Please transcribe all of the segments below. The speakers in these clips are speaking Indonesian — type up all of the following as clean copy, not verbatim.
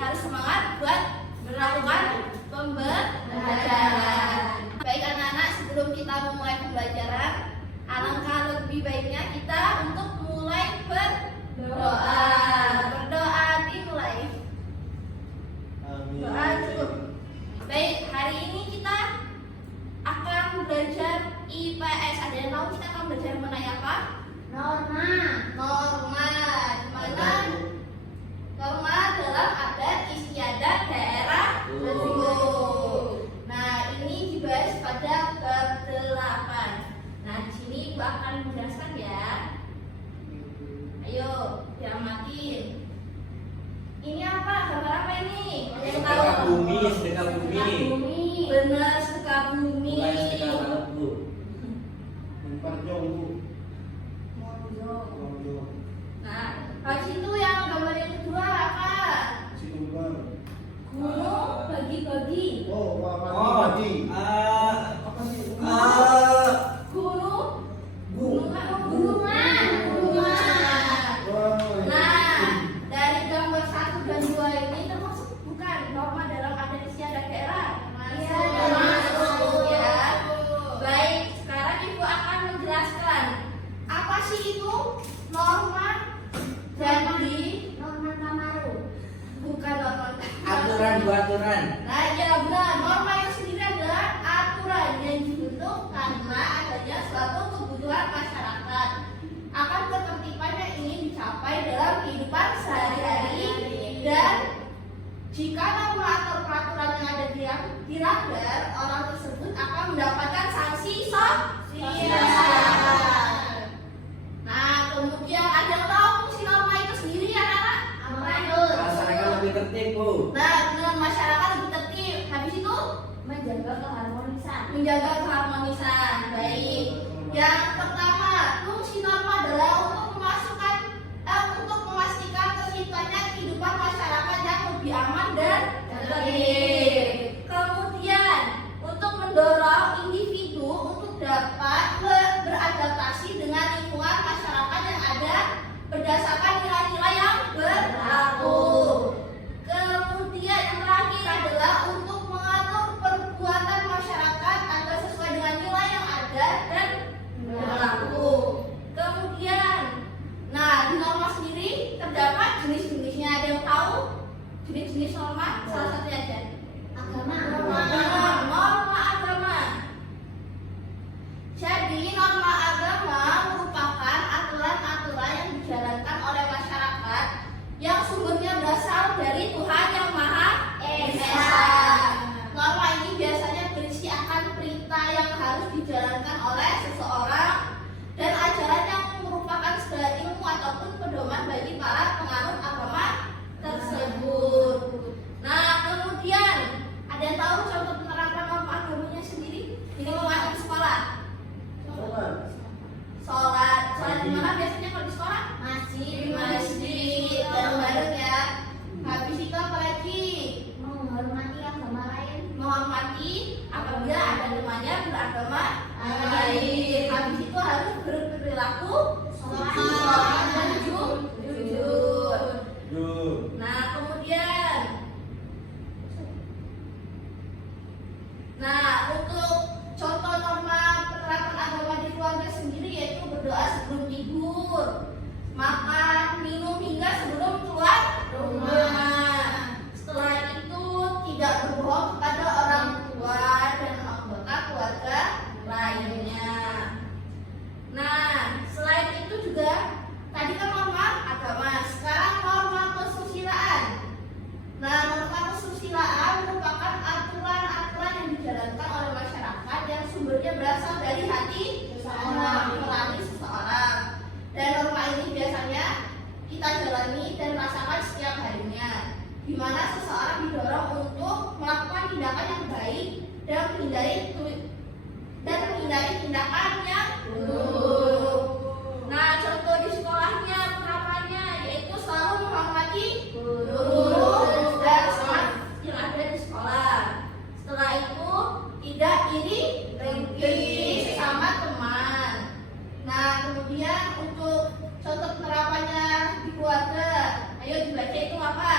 harus semangat buat melakukan pembelajaran. Baik anak-anak, sebelum kita memulai pembelajaran, alangkah lebih baiknya kita untuk mulai berdoa. Berdoa dimulai. Doa cukup. Baik, hari ini kita akan belajar IPS. Ada yang tahu kita akan belajar mengenai apa? Norma. Dimana norma dalam adat istiadat daerah tersebut. Nah, ini dibahas pada bab 8. Nah, di sini Ibu akan menjelaskan ya. Ayo, diamatin. Ini apa? Gambar apa ini? Ada yang tahu? Sedekah bumi. Benar, sedekah bumi. Bukan sedekah alat, Bu. Nah, habis itu yang gambar yang kedua apa? Gunung bagi-bagi. Gunungan. Nah, dari gambar 1 dan 2 ini termasuk bukan norma dalam adat istiadat daerah? Masuk ya. Baik, sekarang Ibu akan menjelaskan apa sih itu norma. Jadi Norma Kamaru. bukan norma. Aturan. Nah, ya benar. Norma itu sendiri adalah aturan yang dibentuk karena adanya suatu kebutuhan masyarakat. Akan ketertiban yang ingin dicapai dalam kehidupan sehari-hari, dan jika norma atau peraturan yang ada dilanggar, orang tersebut akan mendapatkan sanksi sosial. Nah, kemudian ada yang tahu fungsi norma itu sendiri ya, anak-anak? Apa itu? Masyarakat lebih tertib, Bu. Nah, dengan masyarakat lebih tertib. Habis itu Menjaga keharmonisan. menjaga keharmonisan. Baik. Yang pertama, fungsi norma adalah untuk memastikan terciptanya kehidupan masyarakat yang lebih aman dan tertib. Kemudian, untuk mendorong individu untuk dapat beradaptasi dengan lingkungan masyarakat yang ada berdasarkan nilai-nilai yang berlaku. Kemudian yang terakhir adalah untuk mengatur perbuatan masyarakat agar sesuai dengan nilai yang ada dan berlaku. Kemudian, nah di norma sendiri terdapat jenis-jenisnya. Ada yang tahu jenis-jenis norma? Salah satunya aja. Agama. Norma agama. Jadi norma agama merupakan aturan-aturan yang dijalankan oleh masyarakat yang sumbernya berasal dari Tuhan Yang Maha Esa. Norma ini biasanya berisi akan perintah yang harus dijalankan oleh seseorang dan ajaran yang merupakan sebuah ilmu ataupun pedoman bagi para penganut agama tersebut. Nah, kemudian ada yang tahu contoh penerapan norma agamanya sendiri? Ini waktu di sekolah. Sholat di mana biasanya kalau di sekolah? Di masjid, bareng-bareng ya. Habis itu apa lagi? Menghormati agama lain. Menghormati apabila ada temannya beragama lain. Habis itu harus berperilaku sholat dan jujur. Nah, kemudian untuk contoh norma penerapan agama di keluarga sendiri yaitu berdoa sebelum tidur, makan, minum hingga sebelum keluar rumah. Setelah itu tidak berbohong kepada orang tua dan anggota keluarga lainnya. Nah, selain itu juga tadi kan norma agama, sekarang norma kesusilaan. Nah, norma kesusilaan merupakan aturan-aturan yang dijalankan oleh masyarakat yang sumbernya berasal dari hati seseorang, melalui seseorang. Dan norma ini biasanya kita jalani dan rasakan setiap harinya, di mana seseorang didorong untuk melakukan tindakan yang baik dan menghindari tindakan yang buruk. Nah, contoh di sekolahnya penerapannya yaitu selalu menghormati guru dan staff yang ada di sekolah. Setelah itu tidak iri dengki sesama teman. Nah, kemudian untuk contoh penerapannya di keluarga, ayo dibaca itu apa?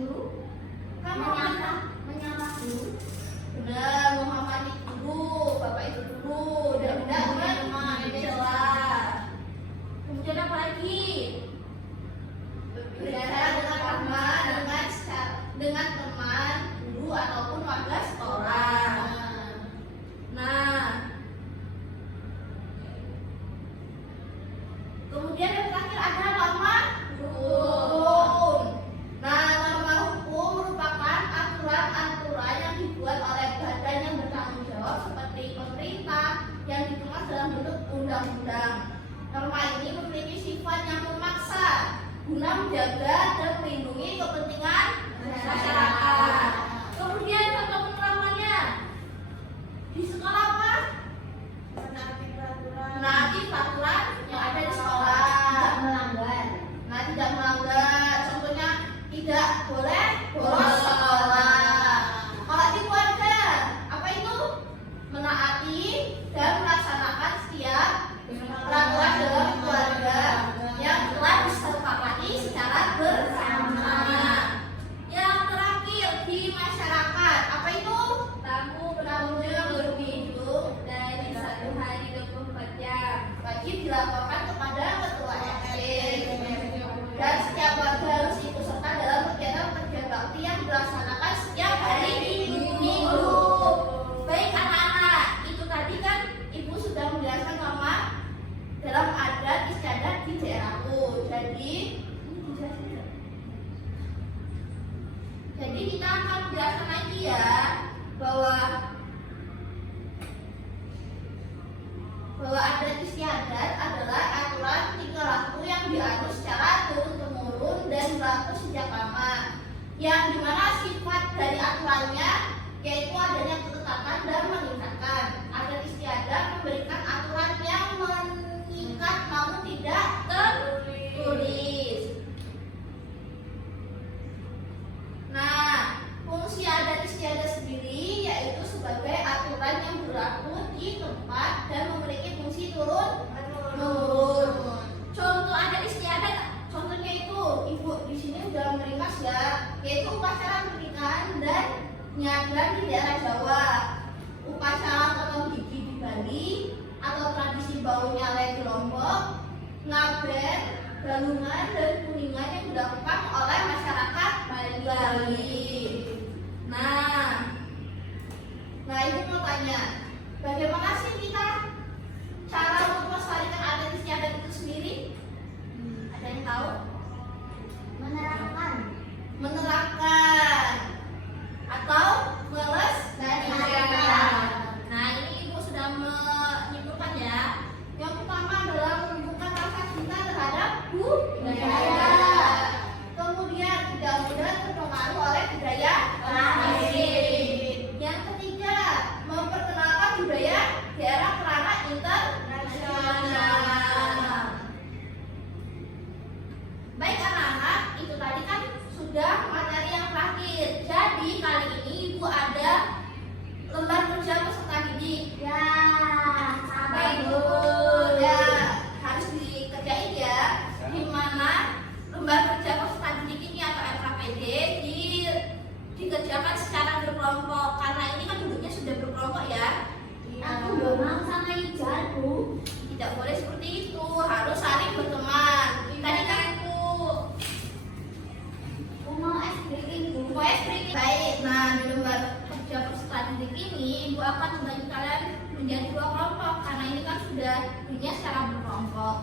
guru. Kamu Menyapa guru. benar, menghormati guru, bapak ibu guru, dan teman jelas. Kemudian apa lagi? Berbicara dengan teman, dengan teman, guru ataupun warga sekolah. Nah, kemudian yang terakhir ada norma hukum. Nah, norma hukum merupakan aturan-aturan yang dibuat oleh badan yang bertanggung jawab seperti pemerintah yang dikemas dalam bentuk undang-undang. Norma ini memiliki sifat yang memaksa guna menjaga dan melindungi kepentingan masyarakat. Kemudian contoh penerapannya di sekolah apa? Menaati peraturan yang ada di sekolah. Tidak melanggar. Nah, tidak melanggar. Contohnya tidak boleh bolos sekolah. Kalau di keluarga, apa itu? Menaati dan melaksanakan setiap peraturan dalam keluarga yang telah disepakati secara bersama. Yang terakhir di masyarakat, apa itu? Tamu berkunjung berkunjung dari 1 hari 24 jam. Wajib dilaporkan kepada ketua RT. Dan setiap warga harus ikut serta dalam kegiatan kerja bakti yang dilaksanakan setiap hari Minggu. Baik anak-anak, itu tadi kan ibu sudah menjelaskan norma dalam adat istiadat di daerahku. Jadi kita akan menjelaskan lagi ya bahwa adat istiadat adalah aturan tingkah laku yang dianut secara turun-temurun dan berlaku sejak lama, yang dimana sifat dari aturannya yaitu adanya ketetapan dan meningkatkan. Adat istiadat memberikan aturan yang mengikat namun tidak tertulis. Nah, fungsi adat istiadat sendiri yaitu sebagai aturan yang berlaku di tempat dan memiliki fungsi turun-temurun. Contoh adat istiadat, contohnya itu ibu di sini sudah meringkas ya, yaitu upacara pernikahan dan nyadran di daerah Jawa, upacara potong gigi di Bali, atau tradisi bau nyale di Lombok, ngaben, galungan dan kuningan yang dilakukan oleh masyarakat Bali. Nah ibu mau tanya, bagaimana sih kita cara untuk melestarikan adat istiadat itu sendiri? Ada yang tahu? Menerapkan atau melestarikan. Nah ini ibu sudah menyimpulkan ya. Yang pertama adalah menumbuhkan rasa cinta terhadap budaya. Kemudian tidak mudah terpengaruh oleh budaya lain. Yang ketiga, memperkenalkan budaya daerah ke ranah internasional. Baik anak-anak, itu tadi kan sudah materi yang terakhir. Jadi kali ini ibu ada lembar kerja peserta didik. Ya, Baik bu, ya harus dikerjain ya. Gimana lembar kerja peserta didik ini atau LKPD dikerjakan secara berkelompok, karena ini kan duduknya sudah berkelompok ya. aku belum mau sama Ijal, Bu. Tidak boleh seperti itu, harus saling berteman. Tadi kan Mau es breaking, Bu. mau es breaking. Baik, nah di lembar kerja peserta didik ini ibu akan membagi kalian menjadi 2 kelompok, karena ini kan sudah duduknya secara berkelompok.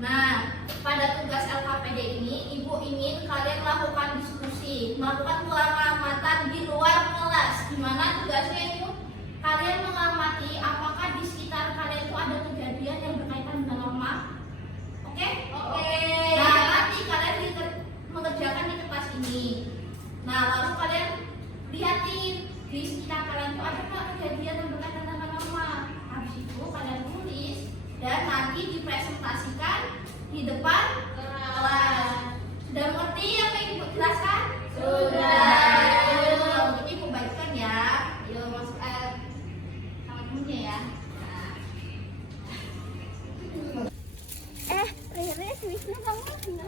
Nah, pada tugas LKPD ini ibu ingin kalian melakukan diskusi, melakukan pengamatan di luar kelas, di mana tugasnya itu kalian mengamati apakah di sekitar kalian itu ada kejadian yang berkaitan dengan norma. Oke? Nah, nanti kalian mengerjakan di kertas ini. Nah, lalu kalian lihatin di sekitar kalian itu ada nggak kejadian yang berkaitan dengan norma. Habis itu kalian tulis dan nanti dipresentasikan di depan kelas. Sudah mengerti apa yang ibu jelaskan? Sudah. Ini ibu bagikan ya. Ayo masuk sama temennya ya. Riris, Wisnu, kamu ngapain?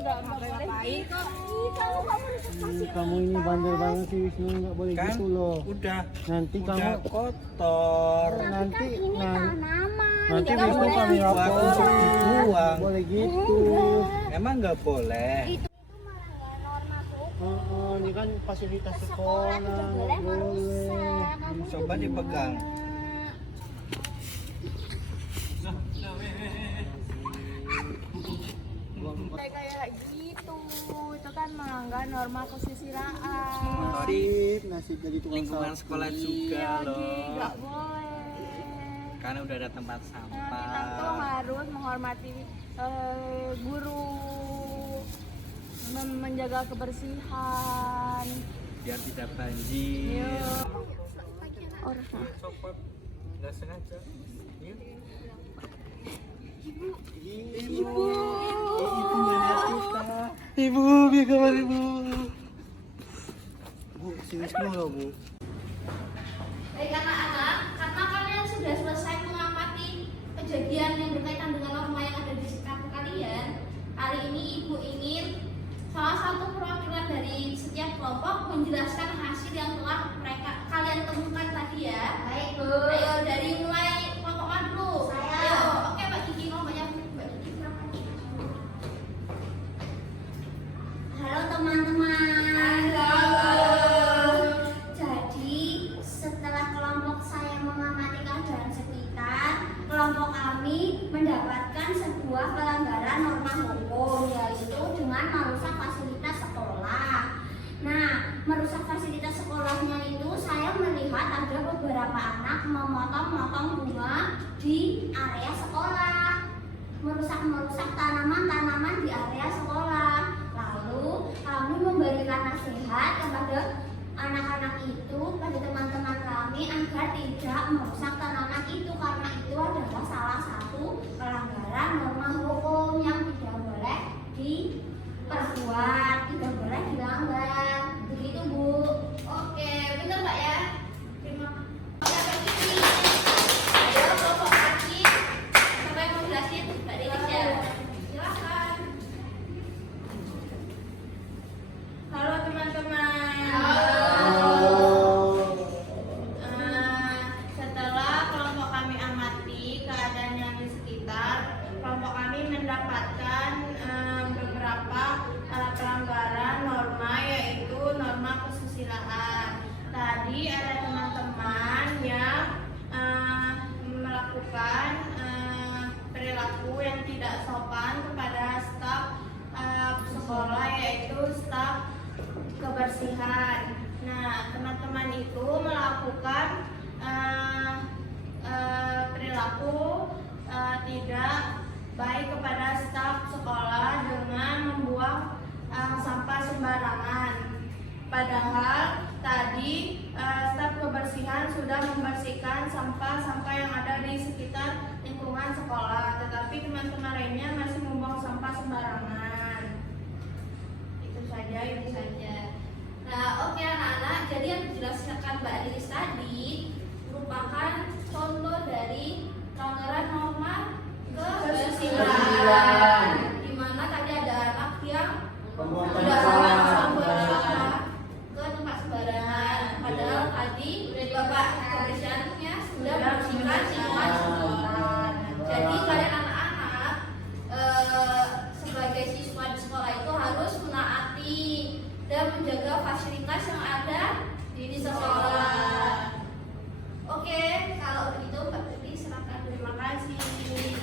Enggak ngapain kok. kamu kok merusak Kamu ini bandel banget sih Wisnu, nggak boleh Kan gitu loh. udah Nanti udah kamu kotor. nanti Ini tanaman. nanti Nggak Wisnu boleh kami dibuang. lapor. Dibuang. Boleh gitu. Emang nggak boleh. Itu malah nggak norma hukum. Oh, ini kan fasilitas Sekolah sekolah, tidak nggak boleh boleh. merusak. Kamu Coba tuh dipegang. kayak gitu. Itu kan melanggar norma kesusilaan. Nasib jadi tukang Lingkungan sapu. sekolah juga Iya, loh. nggak boleh. Karena udah ada tempat Kita tuh sampah. harus menghormati guru, menjaga kebersihan. Biar tidak banjir. Iya. Copot. Nggak sengaja. Yuk. Ibu melihat kita. Ibu, biar kabar ibu. Bu, si Wisnu loh bu. Baik anak-anak, karena kalian sudah selesai mengamati kejadian yang berkaitan dengan norma yang ada di sekitar kalian, hari ini ibu ingin salah satu perwakilan dari setiap kelompok menjelaskan hasil yang telah kalian temukan tadi ya. Baik, Bu. Ayo dari mulai kelompok mana dulu? Saya. Ayo, oke Mbak Kiki kelompoknya Mbak Kiki silakan. Halo teman-teman. Halo. Jadi setelah kelompok saya mengamati keadaan sekitar, kelompok kami mendapatkan sebuah pelanggaran norma hukum, yaitu dengan merusak fasilitas sekolah. Nah, merusak fasilitas sekolahnya itu saya melihat ada beberapa anak memotong-motong bunga di area sekolah, merusak tanaman-tanaman di area sekolah. Lalu kami memberikan nasihat kepada anak-anak itu, pada teman-teman kami agar tidak merusak tanaman itu, karena itu adalah salah satu pelanggaran norma hukum yang tidak boleh diperbuat, tidak boleh dilanggar. Begitu Bu. Oke, benar Mbak ya. Terima kasih Mbak Kiki. Ayo kelompok kaki. Siapa yang mau jelasin? Mbak Denisha. Silakan. Halo teman-teman. Setelah kelompok kami amati keadaan yang di sekitar, kelompok kami mendapatkan beberapa pelanggaran norma, yaitu norma kesusilaan. Tadi ada teman-teman yang melakukan perilaku yang tidak sopan kepada staf sekolah, yaitu staf kebersihan. Nah, teman-teman itu melakukan perilaku tidak baik kepada staf sekolah dengan membuang sampah sembarangan. Padahal tadi staf kebersihan sudah membersihkan sampah-sampah yang ada di sekitar lingkungan sekolah, tetapi teman-teman lainnya masih membuang sampah sembarangan. Itu saja. Nah, oke anak-anak, jadi yang dijelaskan Mbak Lilis tadi merupakan contoh dari pelanggaran norma kebersihan, di mana tadi ada anak yang tidak membuang sampah ke tempat sembarangan. Padahal tadi Bapak kebersihannya sudah membersihkan lingkungan sekolah. Jadi kalian anak-anak sebagai siswa di sekolah itu harus menaati dan menjaga fasilitas yang ada di sekolah. Oke, kalau begitu Mbak Tuti silakan. Terima kasih.